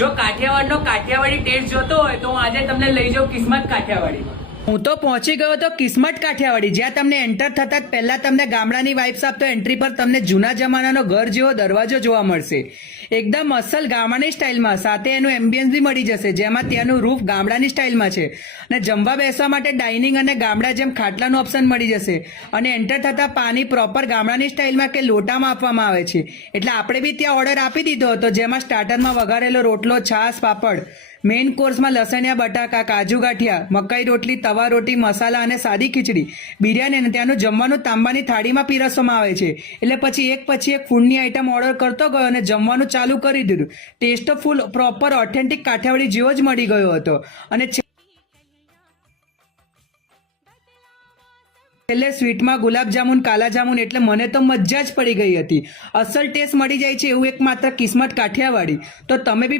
જો કાઠિયાવાડનો કાઠિયાવાડી ટેસ્ટ જોતો હોય તો હું આજે તમને લઈ જાઉં કિસ્મત કાઠિયાવાડીમાં. હું તો પહોંચી ગયો તો કિસ્મત કાઠિયાવાડી, જ્યાં તમને એન્ટર થતા જ પહેલા તમને ગામડાની વાઇબ્સ આપતો એન્ટ્રી પર તમને જૂના જમાનાનો ઘર જેવો દરવાજો જોવા મળશે. એકદમ અસલ ગામડાની સ્ટાઇલમાં, સાથે એનું એમ્બિયન્સ બી મળી જશે, જેમાં ત્યાંનું રૂફ ગામડાની સ્ટાઇલમાં છે અને જમવા બેસવા માટે ડાઇનિંગ અને ગામડા જેમ ખાટલાનું ઓપ્શન મળી જશે. અને એન્ટર થતા પાણી પ્રોપર ગામડાની સ્ટાઇલમાં કે લોટામાં આપવામાં આવે છે. એટલે આપણે બી ત્યાં ઓર્ડર આપી દીધો હતો, જેમાં સ્ટાર્ટરમાં વઘારેલો રોટલો, છાશ, પાપડ, મેઇન કોર્સમાં લસણિયા બટાકા, કાજુ ગાંઠિયા, મકાઈ રોટલી, તવા રોટી, મસાલા અને સાદી ખીચડી, બિરયાની અને ત્યાંનું જમવાનું તાંબાની થાળીમાં પીરસવામાં આવે છે. એટલે પછી એક ફૂડની આઈટમ ઓર્ડર કરતો ગયો અને જમવાનું ચાલુ કરી દીધું. ટેસ્ટ તો ફૂલ પ્રોપર ઓથેન્ટિક કાઠિયાવાડી જેવો જ મળી ગયો હતો. અને છેલ્લે સ્વીટમાં ગુલાબજામુન, કાલાજામુન, એટલે મને તો મજા જ પડી ગઈ હતી. અસલ ટેસ્ટ મળી જાય છે એવું એકમાત્ર કિસ્મત કાઠિયાવાડી. તો તમે બી